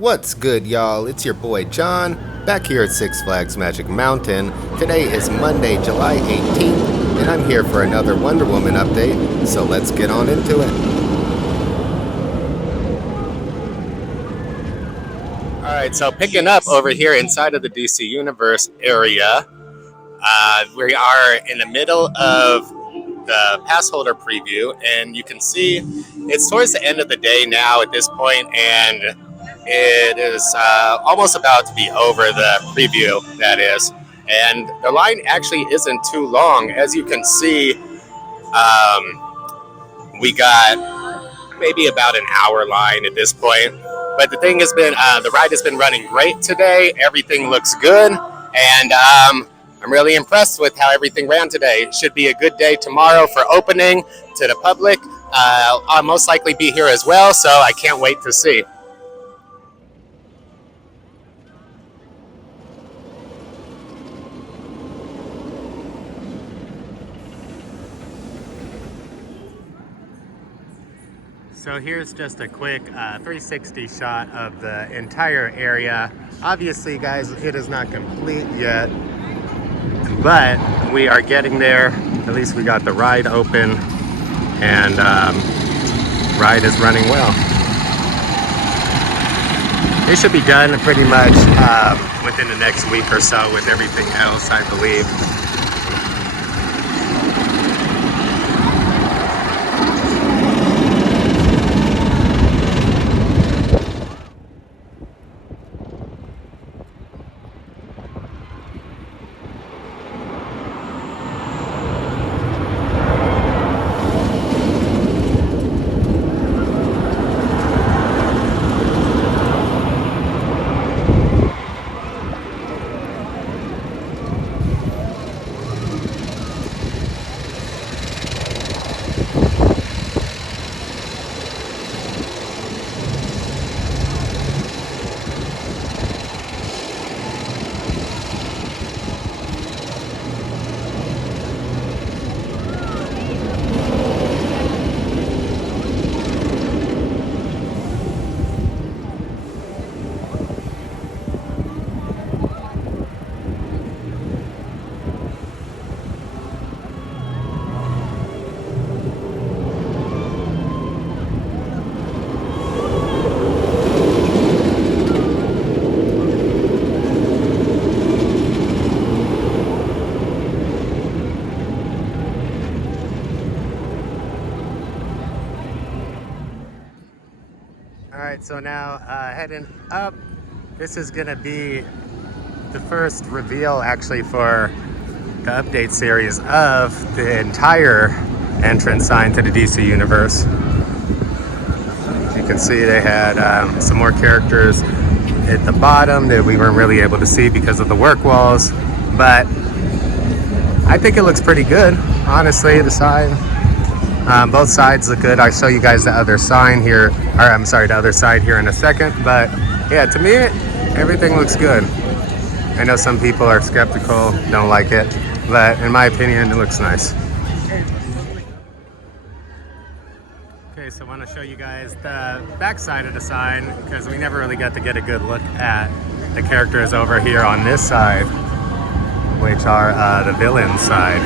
What's good, y'all? It's your boy John, back here at Six Flags Magic Mountain. Today is Monday, July 18th, and I'm here for another Wonder Woman update, so let's get on into it. Alright, so picking up over here inside of the DC Universe area, we are in the middle of the pass holder preview, and you can see it's towards the end of the day now at this point, and it is almost about to be over, the preview, that is. And the line actually isn't too long. As you can see, we got maybe about an hour line at this point. But the thing has been, the ride has been running great today. Everything looks good. And I'm really impressed with how everything ran today. It should be a good day tomorrow for opening to the public. I'll most likely be here as well, so I can't wait to see. So here's just a quick 360 shot of the entire area. Obviously, guys, it is not complete yet, but we are getting there. At least we got the ride open, and ride is running well. It should be done pretty much within the next week or so with everything else, I believe. Alright, so now heading up, this is going to be the first reveal actually for the update series of the entire entrance sign to the DC Universe. You can see they had some more characters at the bottom that we weren't really able to see because of the work walls, but I think it looks pretty good, honestly, the sign. Both sides look good. I'll show you guys the other sign here, or I'm sorry, the other side here in a second. But yeah, to me, everything looks good. I know some people are skeptical, don't like it, but in my opinion, it looks nice. Okay, so I want to show you guys the back side of the sign, because we never really got to get a good look at the characters over here on this side, which are the villain side.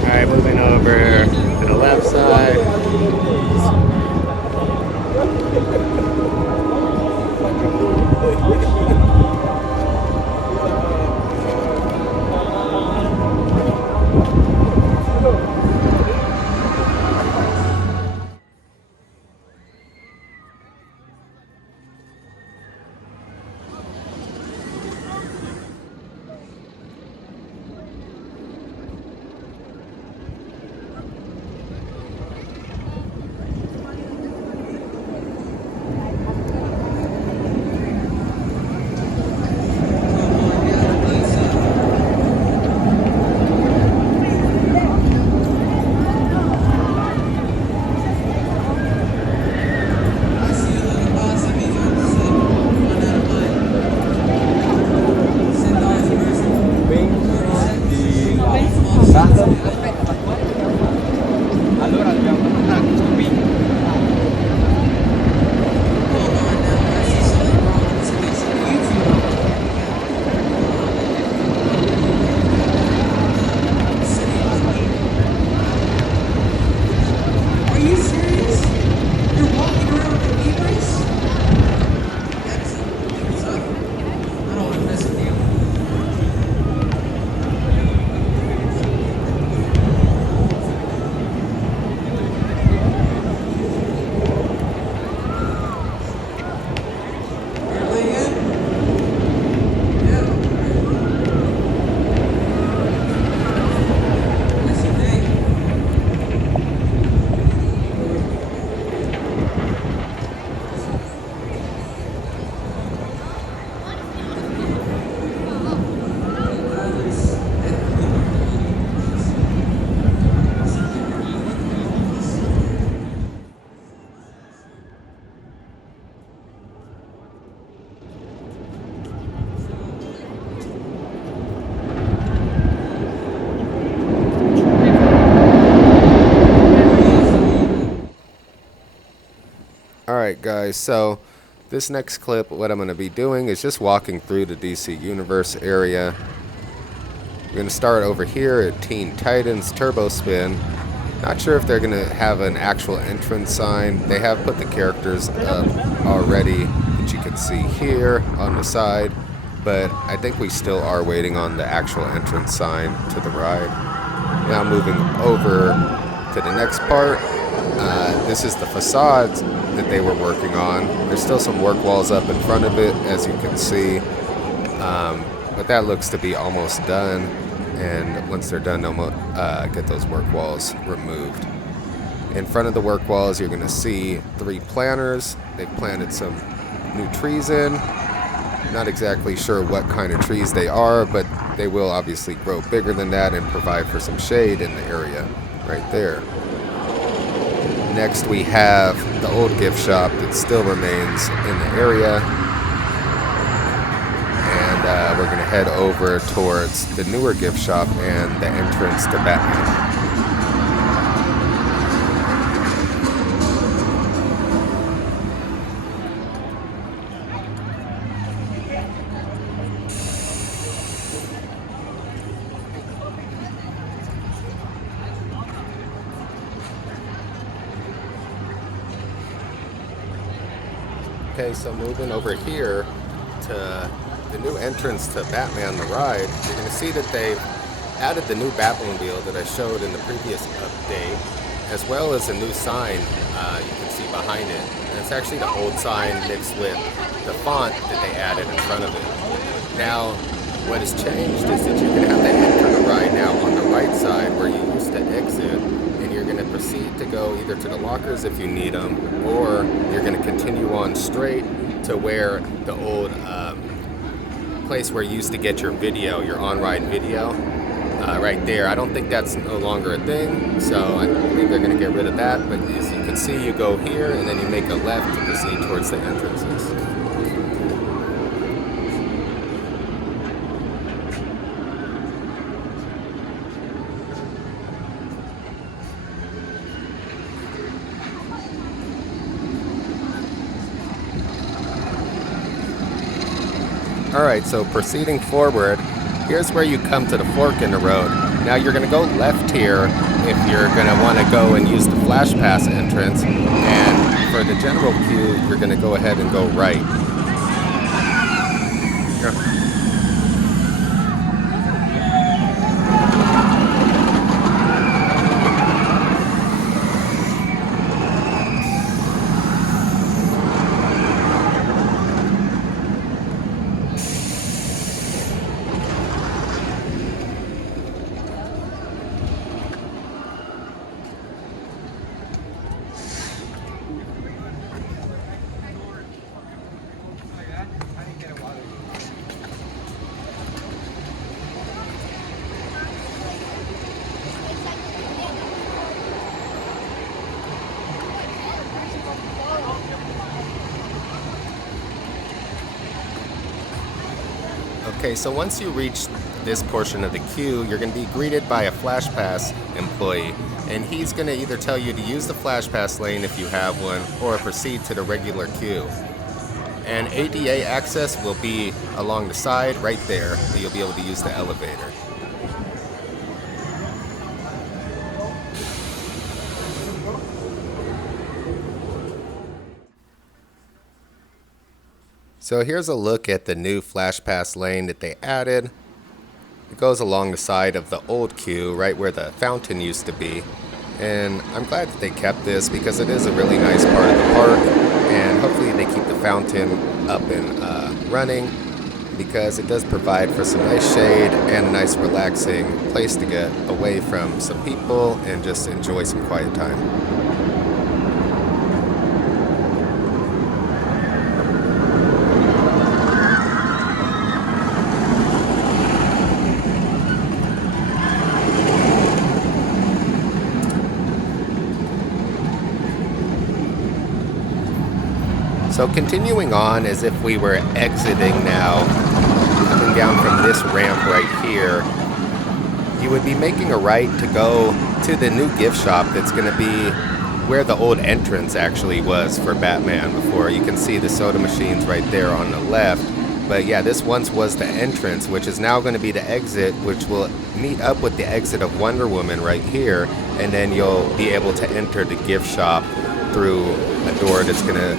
Alright, moving over to the left side. Alright guys, so this next clip, what I'm going to be doing is just walking through the DC Universe area. We're going to start over here at Teen Titans Turbo Spin. Not sure if they're going to have an actual entrance sign. They have put the characters up already that you can see here on the side, but I think we still are waiting on the actual entrance sign to the ride. Now moving over to the next part. This is the facades that they were working on. There's still some work walls up in front of it, as you can see, but that looks to be almost done, and once they're done, they'll get those work walls removed. In front of the work walls, you're going to see 3 planters. They've planted some new trees in. Not exactly sure what kind of trees they are, but they will obviously grow bigger than that and provide for some shade in the area right there. Next we have the old gift shop that still remains in the area, and we're going to head over towards the newer gift shop and the entrance to Batman. Okay, so moving over here to the new entrance to Batman the Ride, you're going to see that they've added the new Batmobile that I showed in the previous update, as well as a new sign you can see behind it. And it's actually the old sign mixed with the font that they added in front of it. Now, what has changed is that you're going to have to enter the ride now on the right side where you used to exit. You're going to proceed to go either to the lockers if you need them, or you're going to continue on straight to where the old place where you used to get your video, your on-ride video, right there. I don't think that's no longer a thing, so I think they're going to get rid of that. But as you can see, you go here and then you make a left to proceed towards the entrances. Alright, so proceeding forward, here's where you come to the fork in the road. Now you're going to go left here if you're going to want to go and use the Flash Pass entrance, and for the general queue, you're going to go ahead and go right. Okay, so once you reach this portion of the queue, you're going to be greeted by a Flash Pass employee, and he's going to either tell you to use the Flash Pass lane if you have one, or proceed to the regular queue. And ADA access will be along the side right there, so you'll be able to use the elevator. So here's a look at the new Flash Pass lane that they added. It goes along the side of the old queue, right where the fountain used to be. And I'm glad that they kept this because it is a really nice part of the park. And hopefully they keep the fountain up and running, because it does provide for some nice shade and a nice relaxing place to get away from some people and just enjoy some quiet time. So continuing on as if we were exiting now, coming down from this ramp right here, you would be making a right to go to the new gift shop that's going to be where the old entrance actually was for Batman before. You can see the soda machines right there on the left. But yeah, this once was the entrance, which is now going to be the exit, which will meet up with the exit of Wonder Woman right here. And then you'll be able to enter the gift shop through a door that's going to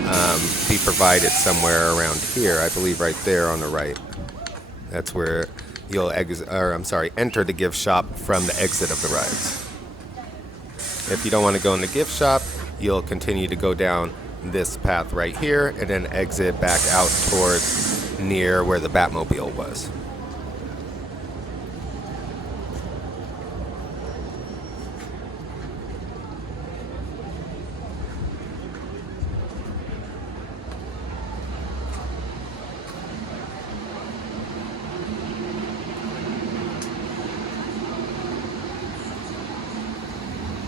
be provided somewhere around here. I believe right there on the right. That's where you'll enter the gift shop from the exit of the rides. If you don't want to go in the gift shop, you'll continue to go down this path right here and then exit back out towards near where the Batmobile was.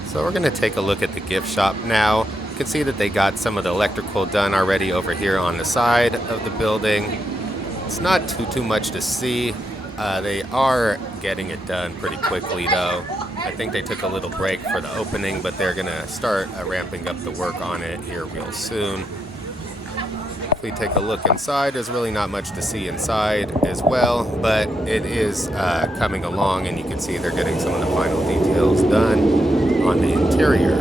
So we're going to take a look at the gift shop now. You can see that they got some of the electrical done already over here on the side of the building. It's not too much to see. They are getting it done pretty quickly though. I think they took a little break for the opening, but they're going to start ramping up the work on it here real soon. If we take a look inside, there's really not much to see inside as well, but it is coming along, and you can see they're getting some of the final details done on the interior.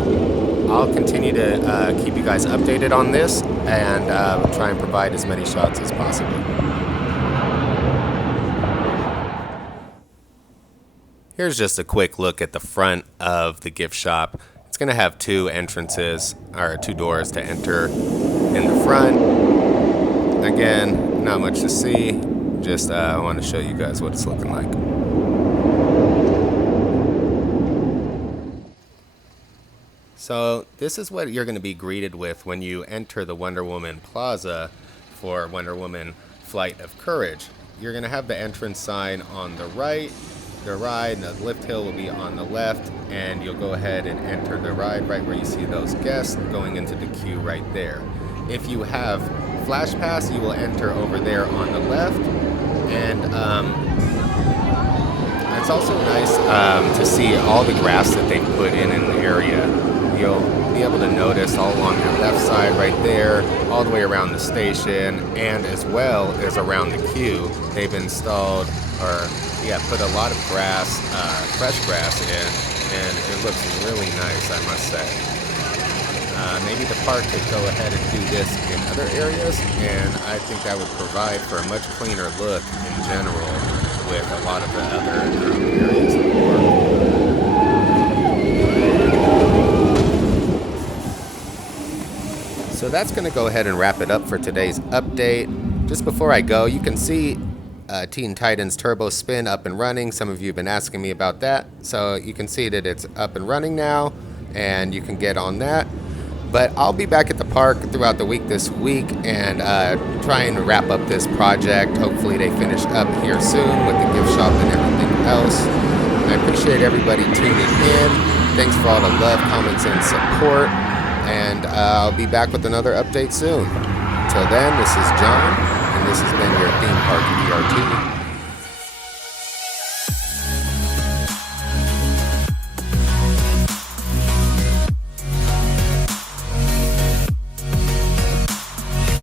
I'll continue to keep you guys updated on this and try and provide as many shots as possible. Here's just a quick look at the front of the gift shop. It's going to have two entrances, or two doors to enter in the front. Again, not much to see. Just I want to show you guys what it's looking like. So this is what you're going to be greeted with when you enter the Wonder Woman Plaza for Wonder Woman Flight of Courage. You're going to have the entrance sign on the right. The ride, the lift hill, will be on the left, and you'll go ahead and enter the ride right where you see those guests going into the queue right there. If you have Flash Pass, you will enter over there on the left, and it's also nice to see all the grass that they put in the area. You'll be able to notice all along the left side right there, all the way around the station, and as well as around the queue, they've installed put a lot of grass, fresh grass in, and it looks really nice, I must say. Maybe the park could go ahead and do this in other areas, and I think that would provide for a much cleaner look in general with a lot of the other areas of the park. So that's going to go ahead and wrap it up for today's update. Just before I go, you can see Teen Titans Turbo Spin up and running. Some of you have been asking me about that. So you can see that it's up and running now, and you can get on that. But I'll be back at the park throughout the week this week and try and wrap up this project. Hopefully they finish up here soon with the gift shop and everything else. I appreciate everybody tuning in. Thanks for all the love, comments, and support. And I'll be back with another update soon. Until then, this is John.